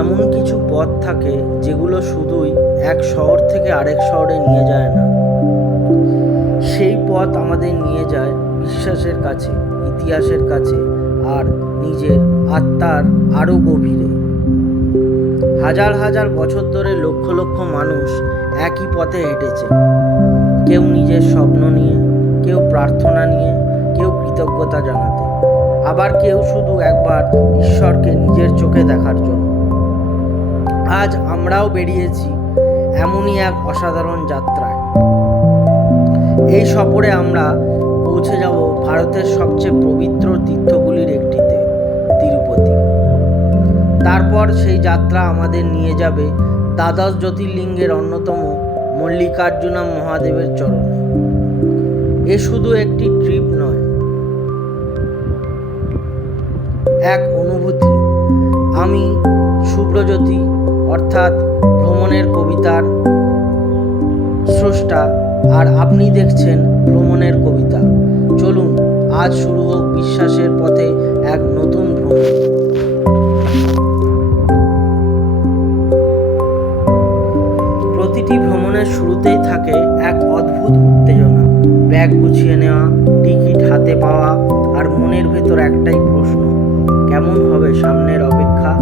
এমন কিছু পথ থাকে যেগুলো শুধুই এক শহর থেকে আরেক শহরে নিয়ে যায় না, সেই পথ আমাদের নিয়ে যায় বিশ্বাসের কাছে, ইতিহাসের কাছে, আর নিজের আত্মার আরও গভীরে। হাজার হাজার বছর ধরে লক্ষ লক্ষ মানুষ একই পথে হেঁটেছে, কেউ নিজের স্বপ্ন নিয়ে, কেউ প্রার্থনা নিয়ে, কেউ কৃতজ্ঞতা জানাতে, আবার কেউ শুধু একবার ঈশ্বরকে নিজের চোখে দেখার জন্য। আজ আমরাও বেরিয়েছি এমনই এক অসাধারণ যাত্রায়। এই সফরে আমরা পৌঁছে যাব ভারতের সবচেয়ে পবিত্র তীর্থগুলির একটিতে, তিরুপতি। তারপর সেই যাত্রা আমাদের নিয়ে যাবে দ্বাদশ জ্যোতির্লিঙ্গের অন্যতম মল্লিকার্জুনা মহাদেবের চরণে। এ শুধু একটি ট্রিপ নয়, এক অনুভূতি। আমি শুভ্রজ্যোতি, অর্থাৎ ভ্রমণের কবিতার স্রষ্টা, আর আপনি দেখছেন ভ্রমণের কবিতা। চলুন আজ শুরু হোক বিশ্বাসের পথে এক নতুন ভ্রমণ। প্রতিটি ভ্রমণের শুরুতেই থাকে এক অদ্ভুত উত্তেজনা, ব্যাগ গুছিয়ে নেওয়া, টিকিট হাতে পাওয়া, আর মনের ভেতর একটাই প্রশ্ন, কেমন হবে সামনের অপেক্ষা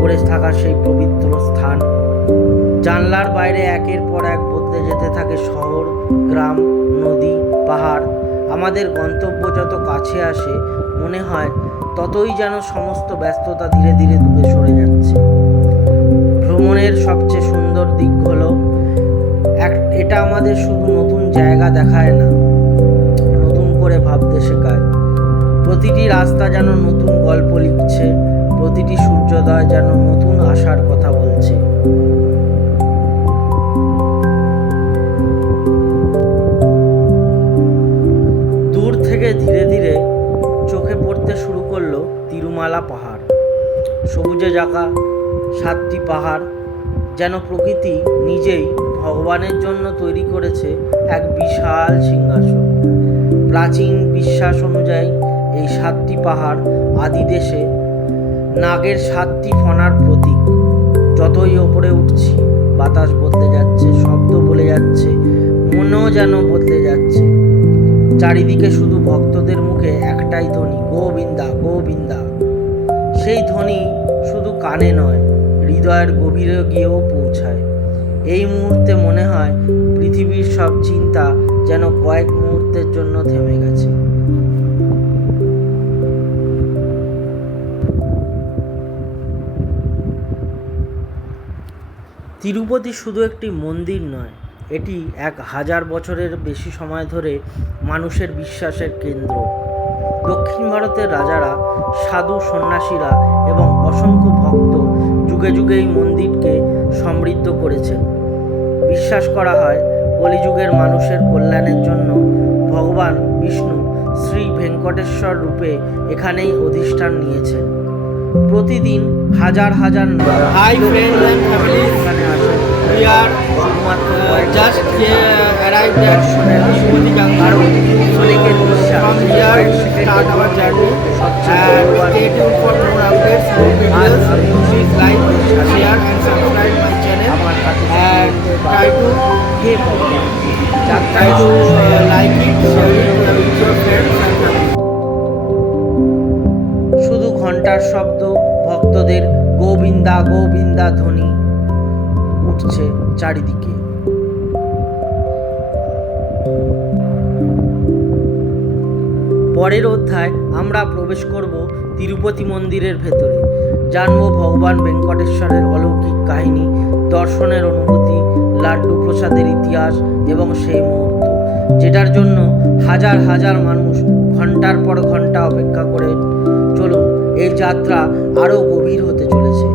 করে থাকা সেই পবিত্র স্থান। জানলার বাইরে একের পর এক বদলে যেতে থাকে শহর, গ্রাম, নদী, পাহাড়। আমাদের গন্তব্য যত কাছে আসে মনে হয় ততই যেন সমস্ত ব্যস্ততা ধীরে ধীরে দূরে সরে যাচ্ছে। ভ্রমণের সবচেয়ে সুন্দর দিক হলো এটা আমাদের শুধু নতুন জায়গা দেখায় না, নতুন করে ভাবতে শেখায়। প্রতিটি রাস্তা যেন নতুন গল্প লিখছে, প্রতিটি সূর্যোদয় যেন নতুন আশার কথা বলছে। দূর থেকে ধীরে ধীরে চোখে পড়তে শুরু করলো তিরুমালা পাহাড়। সবুজে ঢাকা 7টি পাহাড়, যেন প্রকৃতি নিজেই ভগবানের জন্য তৈরি করেছে এক বিশাল সিংহাসন। প্রাচীন বিশ্বাস অনুযায়ী এই 7টি পাহাড় আদিদেশে নাগের 7টি ফণার প্রতীক। যতই ওপরে উঠছি বাতাস বদলে যাচ্ছে, শব্দ বলে যাচ্ছে, মনও যেন বদলে যাচ্ছে। চারিদিকে শুধু ভক্তদের মুখে একটাই ধ্বনি, গোবিন্দা গোবিন্দা। সেই ধ্বনি শুধু কানে নয়, হৃদয়ের গভীরে গিয়েও পৌঁছায়। এই মুহূর্তে মনে হয় পৃথিবীর সব চিন্তা যেন কয়েক মুহূর্তের জন্য থেমে গেছে। তিরুপতি শুধু একটি মন্দির নয়, এটি 1000 বছরের বেশি সময় ধরে মানুষের বিশ্বাসের কেন্দ্র। দক্ষিণ ভারতের রাজারা, সাধু সন্ন্যাসীরা এবং অসংখ্য ভক্ত যুগে যুগে এই মন্দিরকে সমৃদ্ধ করেছেন। বিশ্বাস করা হয় কলিযুগের মানুষের কল্যাণের জন্য ভগবান বিষ্ণু শ্রী ভেঙ্কটেশ্বর রূপে এখানেই অধিষ্ঠান নিয়েছেন। প্রতিদিন হাজার হাজার Hi friends and families, we are just arrived at Shubhati Ganga. So from here start our journey and stay tuned for more updates, more videos. Please like, share and subscribe my channel and try to like it, share it with your friends and family. শুধু ঘন্টার শব্দ, ভক্তদের গোবিন্দা গোবিন্দা ধ্বনি উঠছে চারিদিকে। পরের অধ্যায় আমরা প্রবেশ করব তিরুপতি মন্দিরের ভেতরে, জানব ভগবান ভেঙ্কটেশ্বরের অলৌকিক কাহিনী, দর্শনের অনুভূতি, লাড্ডু প্রসাদের ইতিহাস এবং সেই মুহূর্ত যেটার জন্য হাজার হাজার মানুষ ঘন্টার পর ঘন্টা অপেক্ষা করে। চলুন এই যাত্রা আরও গভীর হতে চলেছে।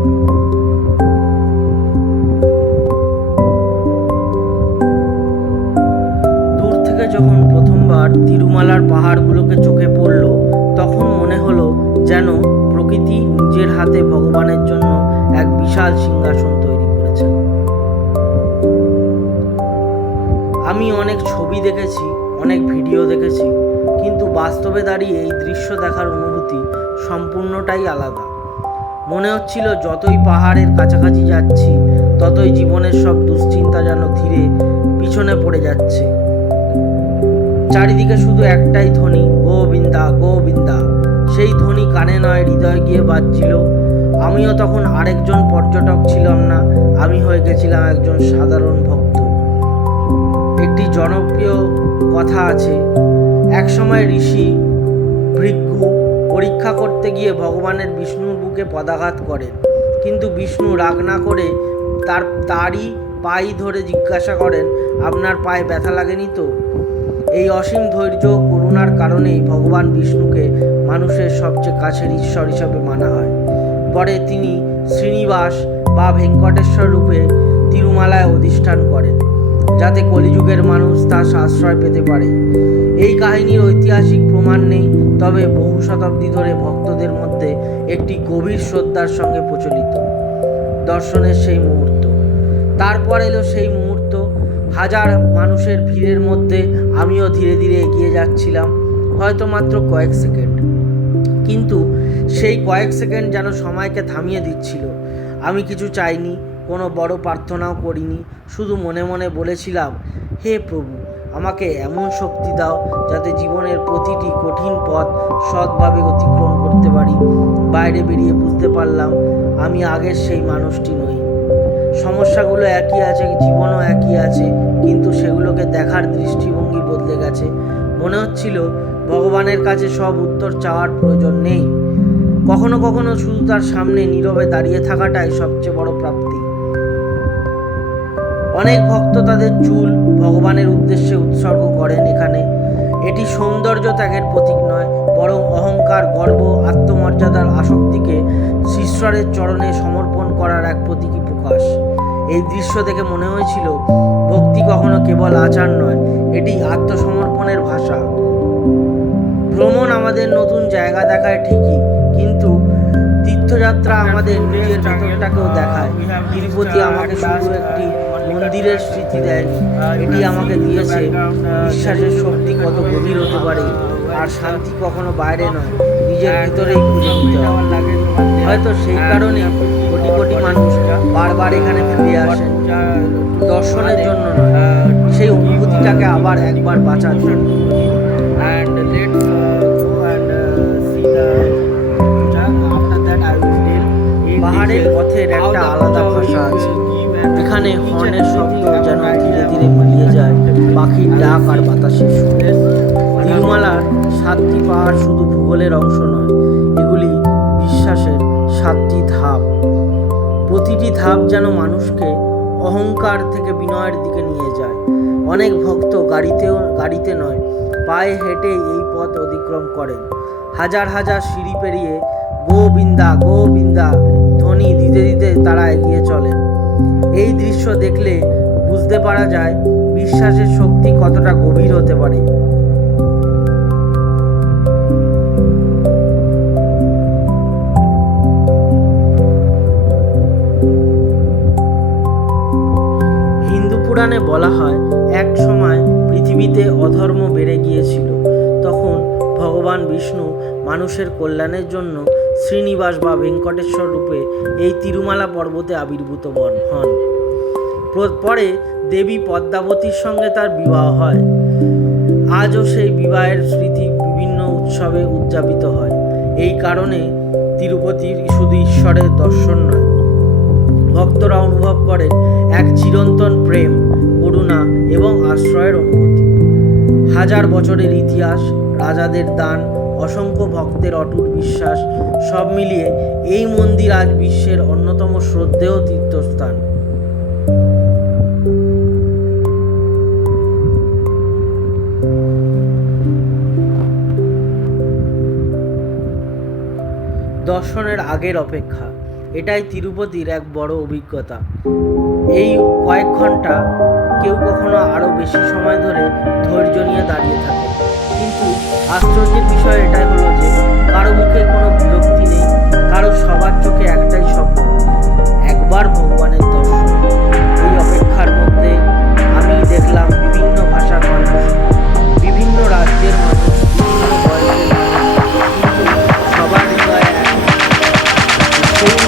দূর থেকে যখন প্রথমবার তিরুমালার পাহাড়গুলোকে চোখে পড়ল, তখন মনে হলো যেন প্রকৃতি নিজের হাতে ভগবানের জন্য এক বিশাল সিংহাসন তৈরি করেছে। আমি অনেক ছবি দেখেছি, অনেক ভিডিও দেখেছি, কিন্তু বাস্তবে দাঁড়িয়ে এই দৃশ্য দেখার অনুভূতি সম্পূর্ণটাই আলাদা। মনে হচ্ছিল যতই পাহাড়ের কাছাকাছি যাচ্ছি ততই জীবনের সব দুশ্চিন্তা যেন ধীরে পিছনে পড়ে যাচ্ছে। চারিদিকে শুধু একটাই ধ্বনি, গোবিন্দা গোবিন্দা। সেই ধ্বনি কানে নয় হৃদয়ে গিয়ে বাজছিল। আমিও তখন আরেকজন পর্যটক ছিলাম না, আমি হয়ে গেছিলাম একজন সাধারণ ভক্ত। একটি জনপ্রিয় কথা আছে, একসময় ঋষি ভৃগু পরীক্ষা করতে গিয়ে ভগবানের বিষ্ণুর বুকে পদাঘাত করেন, কিন্তু বিষ্ণু রাগ না করে তারই পাই ধরে জিজ্ঞাসা করেন, আপনার পায়ে ব্যথা লাগেনি তো? এই অসীম ধৈর্য ও করুণার কারণেই ভগবান বিষ্ণুকে মানুষের সবচেয়ে কাছের ঈশ্বর হিসাবে মানা হয়। পরে তিনি শ্রীনিবাস বা ভেঙ্কটেশ্বর রূপে তিরুমালায় অধিষ্ঠান করেন, যাতে কলিযুগের মানুষ তার আশ্রয় পেতে পারে। এই কাহিনীর ঐতিহাসিক প্রমাণ নেই, তবে বহু শতাব্দী ধরে ভক্তদের মধ্যে একটি গভীর শ্রদ্ধার সঙ্গে প্রচলিত দর্শনের সেই মুহূর্ত। তারপর এলো সেই মুহূর্ত, হাজার মানুষের ভিড়ের মধ্যে আমিও ধীরে ধীরে এগিয়ে যাচ্ছিলাম, হয়তো মাত্র কয়েক সেকেন্ড, কিন্তু সেই কয়েক সেকেন্ড যেন সময়কে থামিয়ে দিচ্ছিল। আমি কিছু চাইনি, কোনো বড় প্রার্থনাও করিনি, শুধু মনে মনে বলেছিলাম, হে প্রভু, আমাকে এমন শক্তি দাও যাতে জীবনের প্রতিটি কঠিন পথ সৎভাবে অতিক্রম করতে পারি। বাইরে বেরিয়ে বুঝতে পারলাম আমি আগের সেই মানুষটি নই। সমস্যাগুলো একই আছে, জীবনও একই আছে, কিন্তু সেগুলোকে দেখার দৃষ্টিভঙ্গি বদলে গেছে। মনে হচ্ছিল ভগবানের কাছে সব উত্তর চাওয়ার প্রয়োজন নেই, কখনো কখনো শুধু তার সামনে নীরবে দাঁড়িয়ে থাকাটাই সবচেয়ে বড় প্রাপ্তি। অনেক ভক্ত তাদের চুল ভগবানের উদ্দেশ্যে উৎসর্গ করেন এখানে। এটি সৌন্দর্য ত্যাগের প্রতীক নয়, বরং অহংকার, গর্ব, আত্মমর্যাদার আসক্তিকে ঈশ্বরের চরণে সমর্পণ করার এক প্রতীকী প্রকাশ। এই দৃশ্য দেখে মনে হয়েছিল ভক্তি কখনো কেবল আচার নয়, এটি আত্মসমর্পণের ভাষা। ভ্রমণ আমাদের নতুন জায়গা দেখায় ঠিকই, কিন্তু তীর্থযাত্রা আমাদের নিজের ভেতরটাকেও দেখায়। তিরুপতি আমাকে শুধু একটি মন্দিরের স্মৃতি দেয়নি, এটি আমাকে দিয়েছে বিশ্বাসের শক্তি কত গভীর হতে পারে, আর শান্তি কখনো বাইরে নয়, নিজের ভিতরেই খুঁজে নিতে হয়। হয়তো সেই কারণে কোটি কোটি মানুষ বারবার এখানে ফিরে আসেন, দর্শনের জন্য নয়, সেই অনুভূতিটাকে আবার একবার বাঁচার জন্য। পাহাড়ের পথের একটা আলাদা ভাষা আছে, এখানে হর্নের শব্দ যেন ধীরে ধীরে মিলিয়ে যায় পাখির ডাক আর বাতাসের সুরে। তিরুমালার 7টি পাহাড় শুধু ভূগোলের অংশ নয়, এগুলি বিশ্বাসের 7টি ধাপ। প্রতিটি ধাপ যেন মানুষকে অহংকার থেকে বিনয়ের দিকে নিয়ে যায়। অনেক ভক্ত গাড়িতে নয়, পায়ে হেঁটে এই পথ অতিক্রম করেন, হাজার হাজার সিঁড়ি পেরিয়ে গোবিন্দা গোবিন্দা ধ্বনি দিতে দিতে তারা এগিয়ে চলেন। এই দৃশ্য দেখলে বুঝতে পারা যায় বিশ্বাসের শক্তি কতটা গভীর হতে পারে। হিন্দু পুরাণে বলা হয়, এক সময় পৃথিবীতে অধর্ম বেড়ে গিয়েছিল, তখন ভগবান বিষ্ণু মানুষের কল্যাণের জন্য শ্রীনিবাস বা ভেঙ্কটেশ্বর রূপে এই তিরুমালা পর্বতে আবির্ভূত হন। পরে দেবী পদ্মাবতীর সঙ্গে তার বিবাহ হয়। আজও সেই বিবাহের স্মৃতি বিভিন্ন উৎসবে উদযাপিত হয়। এই কারণে তিরুপতির শুধু ঈশ্বরের দর্শন নয়, ভক্তরা অনুভব করেন এক চিরন্তন প্রেম, করুণা এবং আশ্রয়ের অনুভূতি। হাজার বছরের ইতিহাস, রাজাদের দান, অসংখ্য ভক্তের অটুট বিশ্বাস, সব মিলিয়ে এই মন্দির আজ বিশ্বের অন্যতম শ্রদ্ধেয় তীর্থস্থান। দর্শনের আগের অপেক্ষা, এটাই তিরুপতির এক বড় অভিজ্ঞতা। এই কয়েক ঘন্টা, কেউ কখনো আরও বেশি সময় ধরে ধৈর্য নিয়ে দাঁড়িয়ে থাকে, কিন্তু আশ্চর্যের বিষয় এটাই হলো যে কারো মুখে কোনো বিরক্তি নেই, কারো সবার চোখে একটাই স্বপ্ন, একবার ভগবানের দর্শন। এই অপেক্ষার মধ্যে আমি দেখলাম বিভিন্ন ভাষার মানুষ, বিভিন্ন রাজ্যের মানুষ, বিভিন্ন বয়সের মানুষ, কিন্তু সবার হৃদয়ে এক। সেই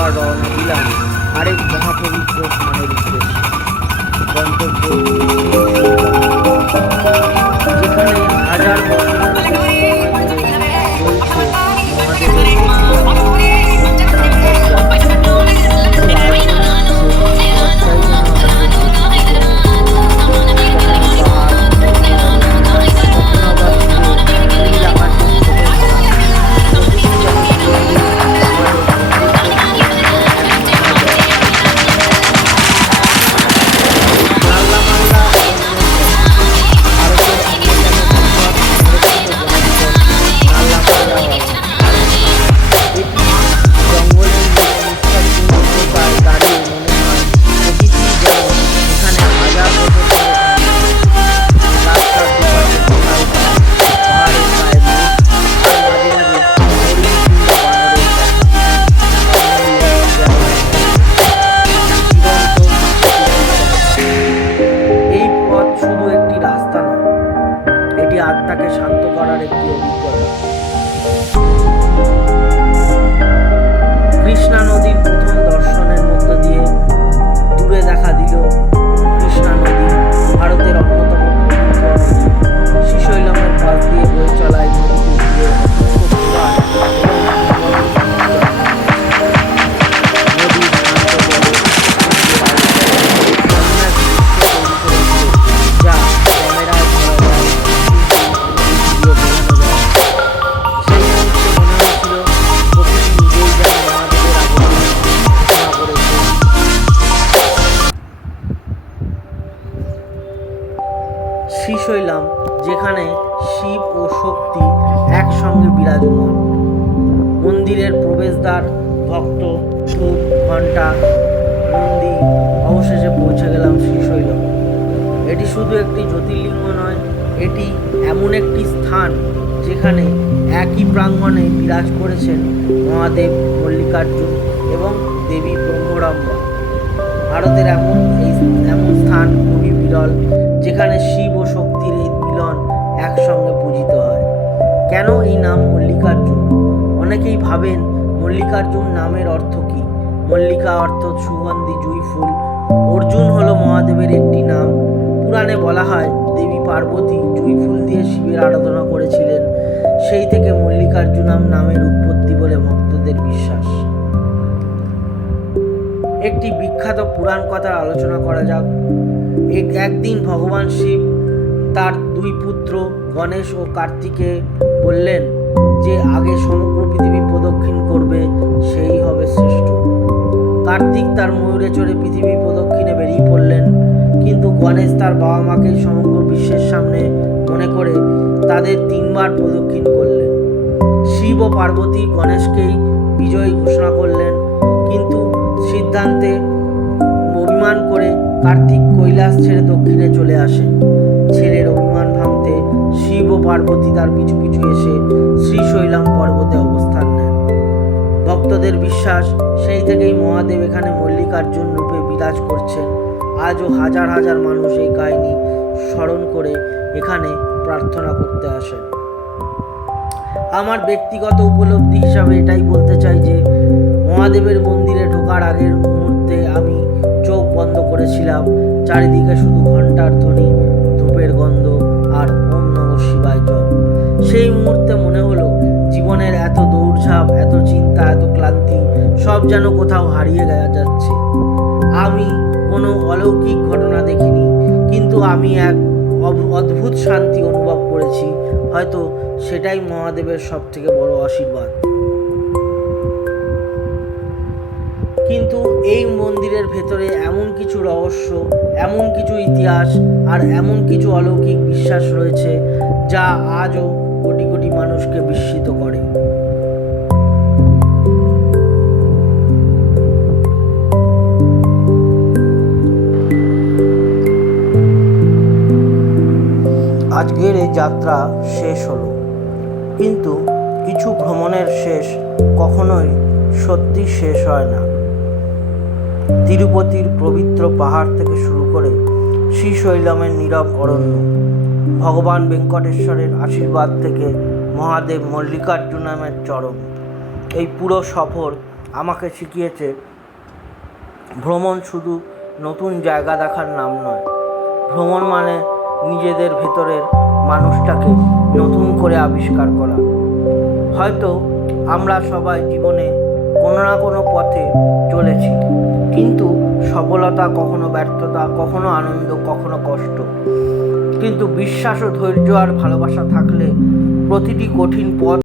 এবার রওনা দিলাম আরেক মহাপবিত্র স্থানের উদ্দেশ্যে। গন্তব্য যেখানে হাজার বছর চলছে মহাদেবের আত্মাকে শান্ত করার একটি অভিজ্ঞতা। কৃষ্ণা নদীর প্রথম দর্শনের মধ্য দিয়ে দূরে দেখা দিল কৃষ্ণা নদী, ভারতের অন্যতম পবিত্র নদী। শ্রীশৈলমের পাশ দিয়ে বয়ে চলা এই নদীতে ঘিরে শ্রীশৈলম, যেখানে শিব ও শক্তি একসঙ্গে বিরাজমান। মন্দিরের প্রবেশদ্বার, ভক্ত, ধূপ, ঘণ্টা, মন্দির, অবশেষে পৌঁছে গেলাম শ্রীশৈলম। এটি শুধু একটি জ্যোতির্লিঙ্গ নয়, এটি এমন একটি স্থান যেখানে একই প্রাঙ্গণে বিরাজ করেছেন মহাদেব মল্লিকার্জুন এবং দেবী ব্রহ্মরম্ভা। ভারতের এমন স্থান খুবই বিরল যেখানে শিব ও শক্তির এই মিলন একসঙ্গে পূজিত হয়। কেন এই নাম মল্লিকার্জুন? অনেকেই ভাবেন মল্লিকার্জুন নামের অর্থ কী। মল্লিকা অর্থ সুগন্ধি জুঁই ফুল। অর্জুন হলো মহাদেবের একটি নাম। পুরাণে বলা হয় দেবী পার্বতী জুঁই ফুল দিয়ে শিবের আরাধনা করেছিলেন। সেই থেকে মল্লিকার্জুনাম নামের উৎপত্তি বলে ভক্তদের বিশ্বাস। একটি বিখ্যাত পুরাণ কথার আলোচনা করা যাক। একদিন ভগবান শিব তার দুই পুত্র গণেশ ও কার্তিকে বললেন যে আগে সমগ্র পৃথিবী প্রদক্ষিণ করবে সেই হবে শ্রেষ্ঠ। কার্তিক তার ময়ূরে চড়ে পৃথিবী প্রদক্ষিণে বেরিয়ে পড়লেন, কিন্তু গণেশ তার বাবা মাকে সমগ্র বিশ্বের সামনে মনে করে তাদের 3 বার প্রদক্ষিণ করলেন। শিব ও পার্বতী গণেশকেই বিজয়ী ঘোষণা করলেন, কিন্তু সিদ্ধান্তে অভিমান করে কার্তিক কৈলাস ছেড়ে দক্ষিণে চলে আসেন। ছেলের অভিমান ভাঙতে শিব ও পার্বতী তার পিছু পিছু এসে শ্রীশৈলম পর্বতে অবস্থান নেন। ভক্তদের বিশ্বাস সেই থেকেই মহাদেব এখানে মল্লিকার্জুন রূপে বিরাজ করছেন। আজও হাজার হাজার মানুষ এই কাহিনী স্মরণ করে এখানে প্রার্থনা করতে আসেন। আমার ব্যক্তিগত উপলব্ধি হিসাবে এটাই বলতে চাই যে মহাদেবের মন্দিরে ঢোকার আগের মুহূর্তে আমি চোখ বন্ধ করেছিলাম। চারিদিকে শুধু ঘণ্টার ধ্বনি, ধূপের গন্ধ আর ওম নমঃ শিবায় জপ। সেই মুহূর্তে মনে হলো জীবনের এত দৌড়ঝাঁপ, এত চিন্তা, এত ক্লান্তি সব যেন কোথাও হারিয়ে যাচ্ছে। আমি কোনো অলৌকিক ঘটনা দেখিনি, কিন্তু আমি এক অদ্ভুত শান্তি অনুভব করেছি। হয়তো সেটাই মহাদেবের সব থেকে বড় আশীর্বাদ। কিন্তু এই মন্দিরের ভেতরে এমন কিছু রহস্য, এমন কিছু ইতিহাস আর এমন কিছু অলৌকিক বিশ্বাস রয়েছে যা আজও কোটি কোটি মানুষকে বিস্মিত করে। আজকের এই যাত্রা শেষ হলো, কিন্তু কিছু ভ্রমণের শেষ কখনোই সত্যি শেষ হয় না। তিরুপতির পবিত্র পাহাড় থেকে শুরু করে শ্রীশৈলমের নীরব অরণ্য, ভগবান ভেঙ্কটেশ্বরের আশীর্বাদ থেকে মহাদেব মল্লিকার্জুনামের চরণ, এই পুরো সফর আমাকে শিখিয়েছে ভ্রমণ শুধু নতুন জায়গা দেখার নাম নয়, ভ্রমণ মানে নিজেদের ভেতরের মানুষটাকে নতুন করে আবিষ্কার করা। হয়তো আমরা সবাই জীবনে কোনো না কোনো পথে চলেছি, কিন্তু সফলতা কখনো ব্যর্থতা, কখনো আনন্দ, কখনো কষ্ট, কিন্তু বিশ্বাস ও ধৈর্য আর ভালোবাসা থাকলে প্রতিটি কঠিন পথ